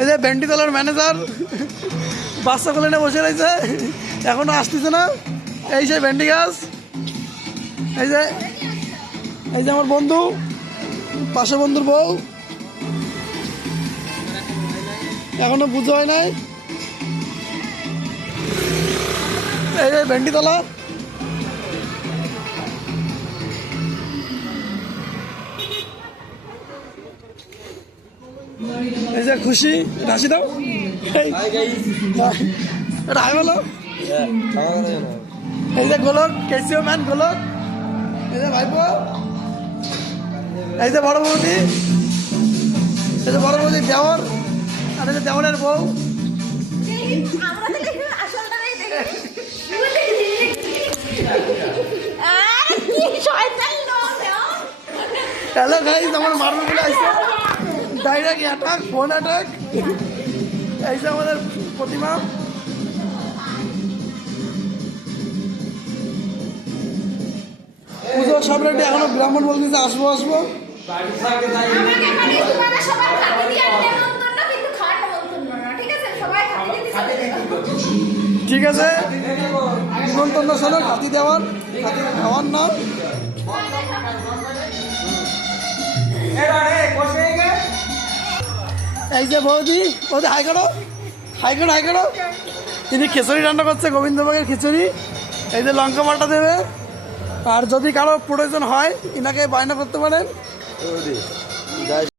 এই যে ভেন্টিতলার ম্যানেজার বাচ্চা কোলে নিয়ে বসে রয়েছে, এখনো আসতেছে না। এই যে ভেন্ডি গাছ, এই যে আমার বন্ধু, পাশে বন্ধুর বউ, এখনো পুজো হয় নাই। এই যে ভেন্ডিতলা, এই যে খুশি, হাসি দাও। এটা হাই বলো। এই যে গোলক, কেসিও ম্যান গোলক, এই যে ভাইপো, এই যে বড় বৌদি, এই যে বড় বৌদি দেওর, আর এই যে দেওরের বউ। হ্যালো গাইস, আমার মারবে বলে আসছে, ডাইরেক্ট অ্যাটাক, ফোন অ্যাটাক। এই যে আমাদের প্রতিমা, পুজোর সব রেডি, এখনো ব্রাহ্মণ বলতেছে আসবো আসবো। ঠিক আছে, নিমন্ত্রণ শোনো, খাতি দেওয়ার, খাতি খাওয়ার না। এই যে বৌদি, বৌদি হাই করো, হাই করো, হাই করো। তিনি খিচুড়ি রান্না করছে, গোবিন্দভোগের খিচুড়ি। এই যে লঙ্কা বাটা দেবে, আর যদি কারো প্রয়োজন হয় ইনাকে বায়না করতে পারেন।